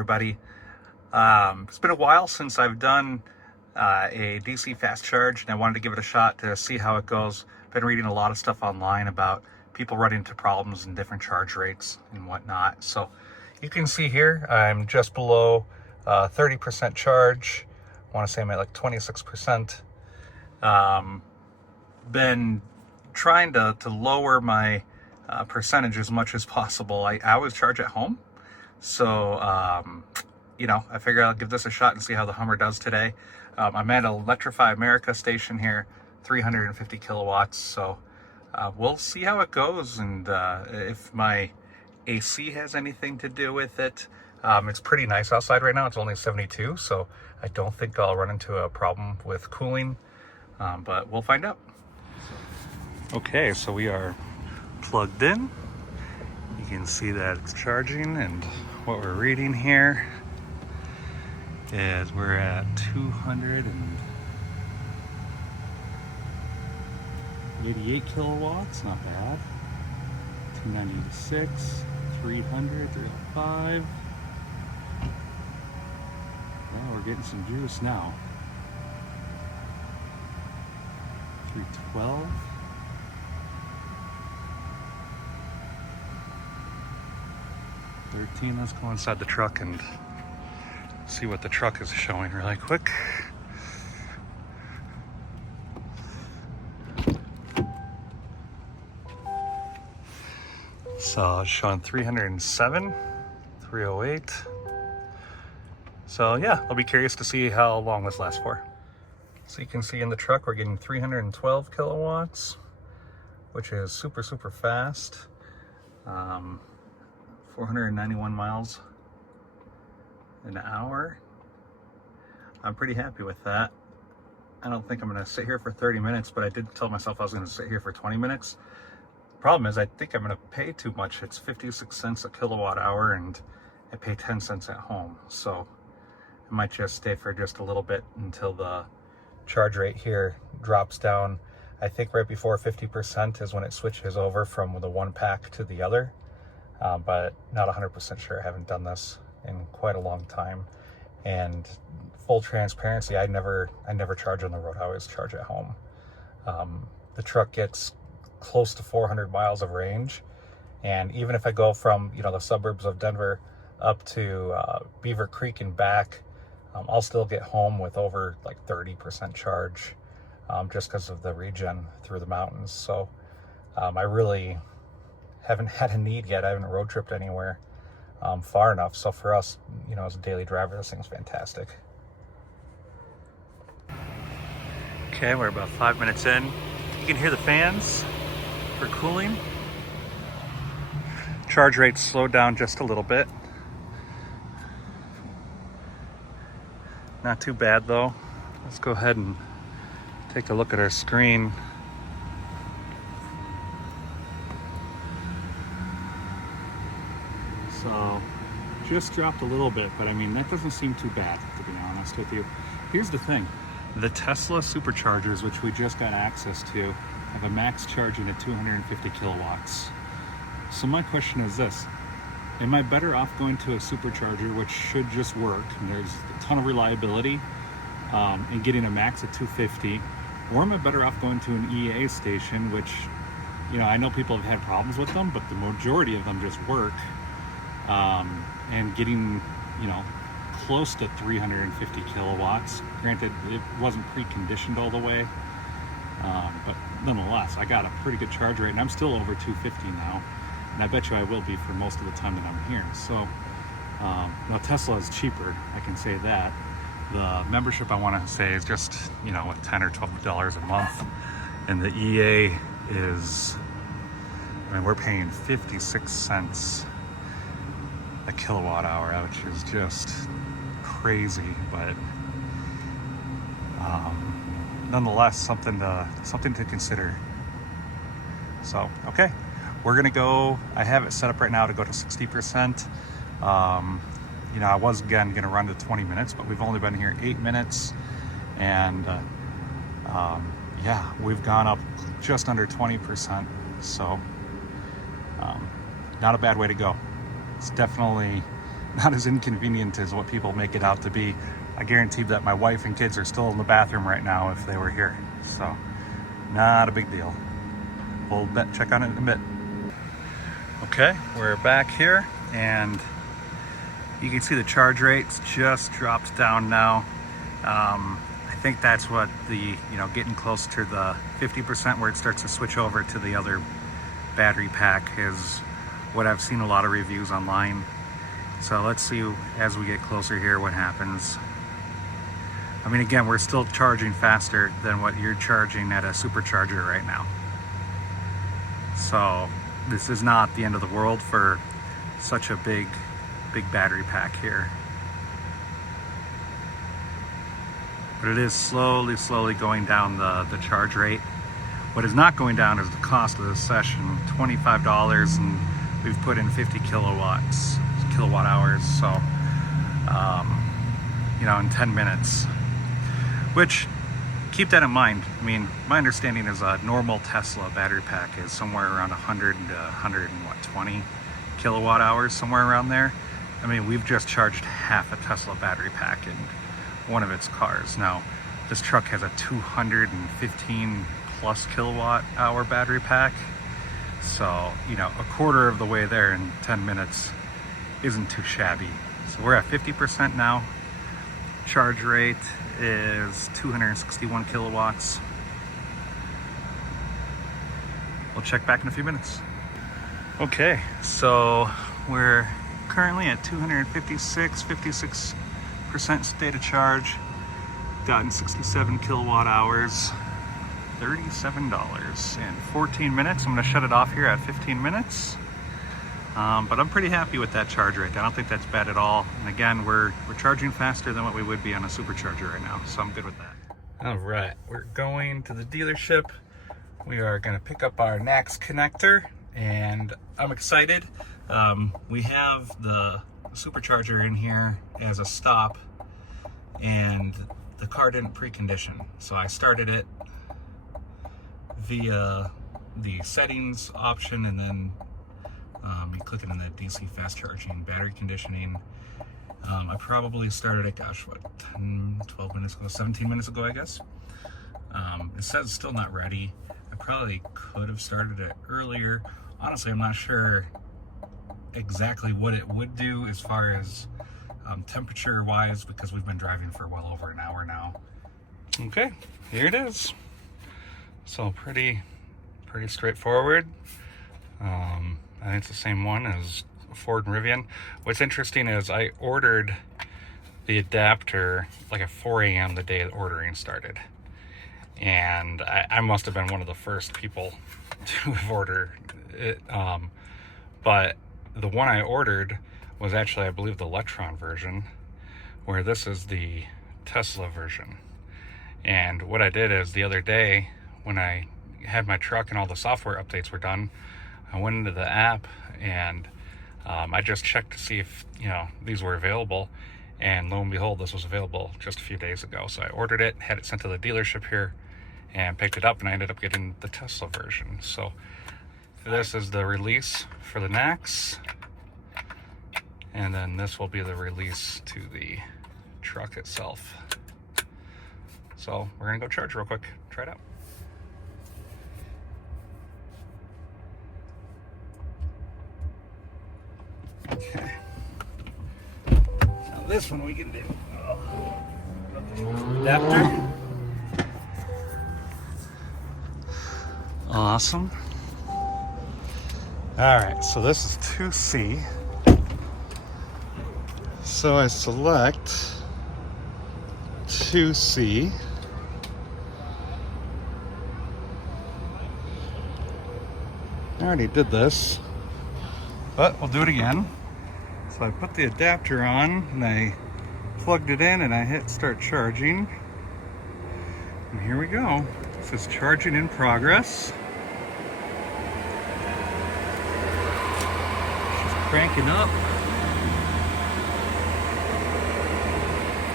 everybody. It's been a while since I've done a DC fast charge, and I wanted to give it a shot to see how it goes. Been reading a lot of stuff online about people running into problems and different charge rates and whatnot. So you can see here I'm just below 30% charge. I want to say I'm at like 26%. Been trying to lower my percentage as much as possible. I always charge at home, so you know, I figure I'll give this a shot and see how the Hummer does today. I'm at Electrify America station here, 350 kilowatts, so we'll see how it goes, and if my AC has anything to do with it. It's pretty nice outside right now. It's only 72, so I don't think I'll run into a problem with cooling, but we'll find out. Okay, so we are plugged in. You can see that it's charging, and what we're reading here is we're at 288 kilowatts, not bad. 296, 300, 305. Well, we're getting some juice now. 312. 13. Let's go inside the truck and see what the truck is showing really quick. So it's showing 307, 308. So yeah, I'll be curious to see how long this lasts for. So you can see in the truck we're getting 312 kilowatts, which is super fast. 491 miles an hour. I'm pretty happy with that. I don't think I'm going to sit here for 30 minutes, but I did tell myself I was going to sit here for 20 minutes. Problem is, I think I'm going to pay too much. It's 56 cents a kilowatt hour, and I pay 10 cents at home. So I might just stay for just a little bit until the charge rate here drops down. I think right before 50% is when it switches over from the one pack to the other. But not 100% sure. I haven't done this in quite a long time. And full transparency, I never charge on the road. I always charge at home. The truck gets close to 400 miles of range, and even if I go from the suburbs of Denver up to Beaver Creek and back, I'll still get home with over like 30% charge, just because of the regen through the mountains. So I really haven't had a need yet. I haven't road tripped anywhere far enough. So for us, as a daily driver, this thing's fantastic. Okay, we're about 5 minutes in. You can hear the fans for cooling. Charge rate's slowed down just a little bit. Not too bad though. Let's go ahead and take a look at our screen. So just dropped a little bit, but I mean, that doesn't seem too bad, to be honest with you. Here's the thing. The Tesla Superchargers, which we just got access to, have a max charging at 250 kilowatts. So my question is this: am I better off going to a supercharger, which should just work, and there's a ton of reliability, and getting a max at 250, or am I better off going to an EA station, which, I know people have had problems with them, but the majority of them just work, and getting, close to 350 kilowatts. Granted, it wasn't preconditioned all the way, but nonetheless, I got a pretty good charge rate, and I'm still over 250 now, and I bet you I will be for most of the time that I'm here. So now Tesla is cheaper, I can say that. The membership, I want to say, is just what, $10 or $12 a month, and the EA is, we're paying 56 cents a kilowatt hour, which is just crazy, but nonetheless something to consider. So okay, we're gonna go. I have it set up right now to go to 60%. I was again gonna run to 20 minutes, but we've only been here 8 minutes, and yeah, we've gone up just under 20%. So not a bad way to go. It's definitely not as inconvenient as what people make it out to be. I guarantee that my wife and kids are still in the bathroom right now if they were here. So, not a big deal. We'll check on it in a bit. Okay, we're back here, and you can see the charge rate's just dropped down now. I think that's what the, getting close to the 50% where it starts to switch over to the other battery pack is what I've seen a lot of reviews online. So let's see as we get closer here what happens. I mean, again, we're still charging faster than what you're charging at a supercharger right now. So this is not the end of the world for such a big battery pack here. But it is slowly going down the charge rate. What is not going down is the cost of this session, $25, and we've put in 50 kilowatt hours. So, in 10 minutes. Which, keep that in mind. I mean, my understanding is a normal Tesla battery pack is somewhere around 100 to 120 kilowatt hours, somewhere around there. I mean, we've just charged half a Tesla battery pack in one of its cars. Now, this truck has a 215 plus kilowatt hour battery pack. So, a quarter of the way there in 10 minutes isn't too shabby. So we're at 50% now. Charge rate is 261 kilowatts. We'll check back in a few minutes. Okay, so we're currently at 56% state of charge. Gotten 67 kilowatt hours, $37 in 14 minutes. I'm gonna shut it off here at 15 minutes. But I'm pretty happy with that charge rate. I don't think that's bad at all. And again, we're charging faster than what we would be on a supercharger right now, so I'm good with that. All right, we're going to the dealership. We are going to pick up our NACS connector, and I'm excited. We have the supercharger in here as a stop, and the car didn't precondition, so I started it via the settings option, and then you click it in the DC fast charging battery conditioning. I probably started it, 12 minutes ago, 17 minutes ago, I guess. It says it's still not ready. I probably could have started it earlier. Honestly, I'm not sure exactly what it would do as far as temperature wise, because we've been driving for well over an hour now. Okay, here it is. So pretty straightforward. I think it's the same one as Ford and Rivian. What's interesting is I ordered the adapter like at 4 a.m. the day the ordering started. And I must have been one of the first people to have ordered it. But the one I ordered was actually, I believe, the Electron version, where this is the Tesla version. And what I did is the other day, when I had my truck and all the software updates were done, I went into the app and I just checked to see if these were available, and lo and behold, this was available just a few days ago. So I ordered it, had it sent to the dealership here, and picked it up, and I ended up getting the Tesla version. So this is the release for the NACS, and then this will be the release to the truck itself. So we're gonna go charge real quick, try it out. Okay. Now this one we can do. Adapter. Awesome. Alright, so this is 2C. So I select 2C. I already did this, but we'll do it again. So I put the adapter on and I plugged it in and I hit start charging. And here we go. It says charging in progress. She's cranking up.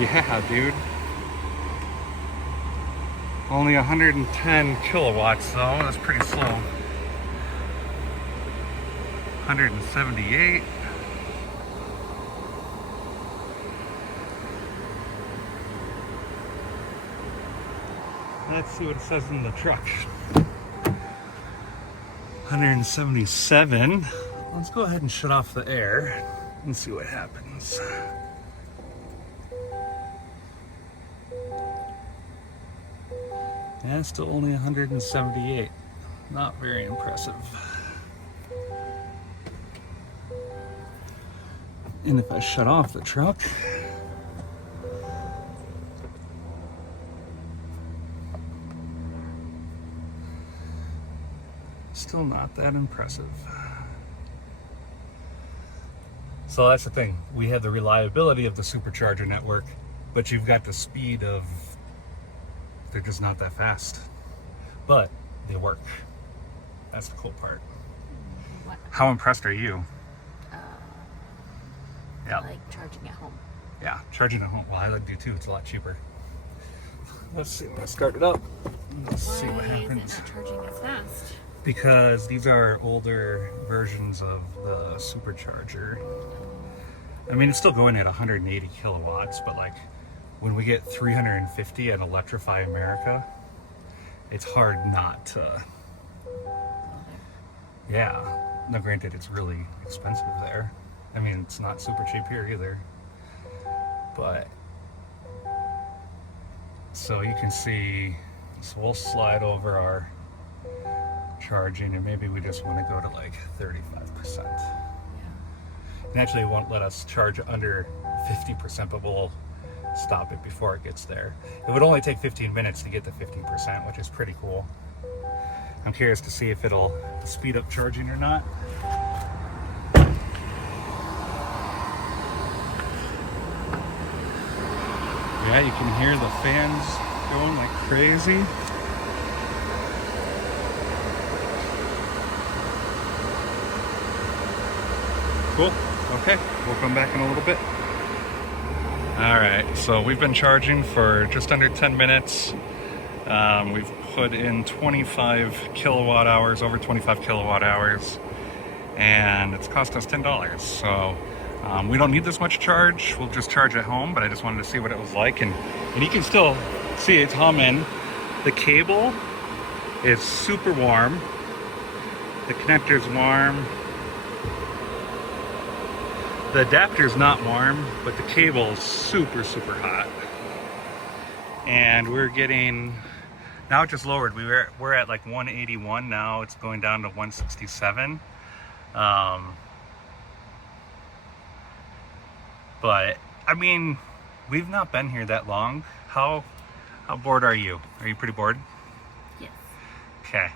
Yeah, dude. Only 110 kilowatts though, that's pretty slow. 178. Let's see what it says in the truck. 177. Let's go ahead and shut off the air and see what happens. And it's still only 178. Not very impressive. And if I shut off the truck, still not that impressive. So that's the thing. We have the reliability of the supercharger network, but you've got the speed of, they're just not that fast. But they work. That's the cool part. What? How impressed are you? Yeah. Like charging at home. Yeah, charging at home. Well, I do too. It's a lot cheaper. Let's see when I start it up. Let's see what happens. Why is it not charging as fast? Because these are older versions of the supercharger. I mean, it's still going at 180 kilowatts, but like when we get 350 at Electrify America, it's hard not to. Yeah. Now, granted, it's really expensive there. I mean, it's not super cheap here either. But so you can see, so we'll slide over our charging, and maybe we just want to go to like 35%. Yeah. And actually, it won't let us charge under 50%, but we'll stop it before it gets there. It would only take 15 minutes to get to 50%, which is pretty cool. I'm curious to see if it'll speed up charging or not. Yeah, you can hear the fans going like crazy. Cool. Okay, we'll come back in a little bit. All right, so we've been charging for just under 10 minutes. We've put in 25 kilowatt hours, over 25 kilowatt hours, and it's cost us $10. So we don't need this much charge. We'll just charge at home, but I just wanted to see what it was like. And you can still see it's humming. The cable is super warm. The connector's warm. The adapter's not warm, but the cable's super, super hot. And we're getting, now it just lowered. We're at like 181, now it's going down to 167. But I mean, we've not been here that long. How bored are you? Are you pretty bored? Yes. Okay.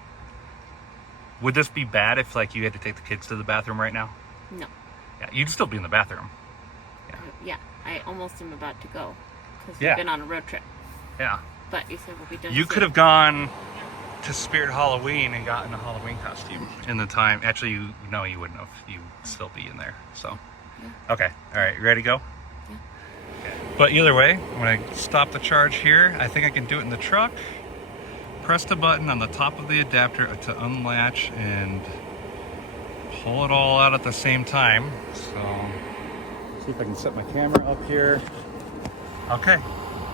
Would this be bad if like you had to take the kids to the bathroom right now? No. Yeah, you'd still be in the bathroom. Yeah, I almost am about to go because Yeah. we've been on a road trip. Yeah. But you said we'll be done. You soon. could have gone to Spirit Halloween and gotten a Halloween costume in the time. Actually, you wouldn't have. You'd still be in there. So, Yeah. okay. All right. You ready to go? Yeah. Okay. But either way, when I stop the charge here, I think I can do it in the truck. Press the button on the top of the adapter to unlatch and pull it all out at the same time. So, see if I can set my camera up here. Okay.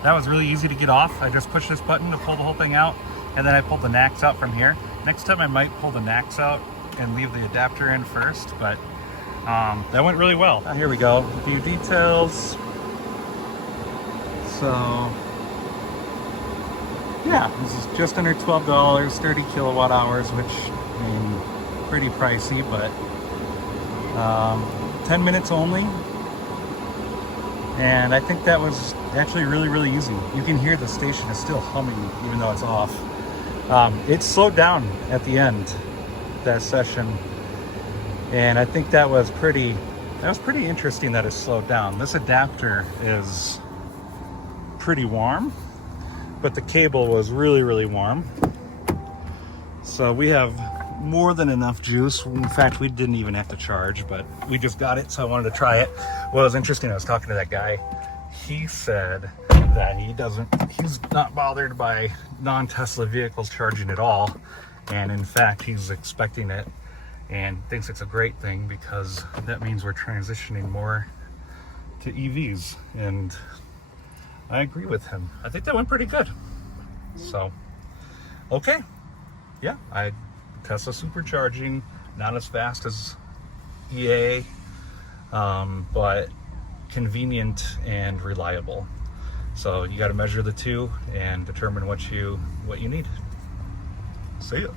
That was really easy to get off. I just pushed this button to pull the whole thing out, and then I pulled the NACS out from here. Next time I might pull the NACS out and leave the adapter in first, but that went really well. Here we go, a few details. So, yeah, this is just under $12, 30 kilowatt hours, which, I mean, pretty pricey, but 10 minutes only. And I think that was actually really, really easy. You can hear the station is still humming even though it's off. It slowed down at the end, that session. And I think that was pretty interesting that it slowed down. This adapter is pretty warm, but the cable was really, really warm. So we have more than enough juice. In fact, we didn't even have to charge, but we just got it, so I wanted to try it. Well, it was interesting. I was talking to that guy. He said that he's not bothered by non-Tesla vehicles charging at all. And in fact, he's expecting it and thinks it's a great thing because that means we're transitioning more to EVs. And I agree with him. I think that went pretty good. So Okay, yeah, Tesla supercharging, not as fast as EA, but convenient and reliable. So you got to measure the two and determine what you need. See ya.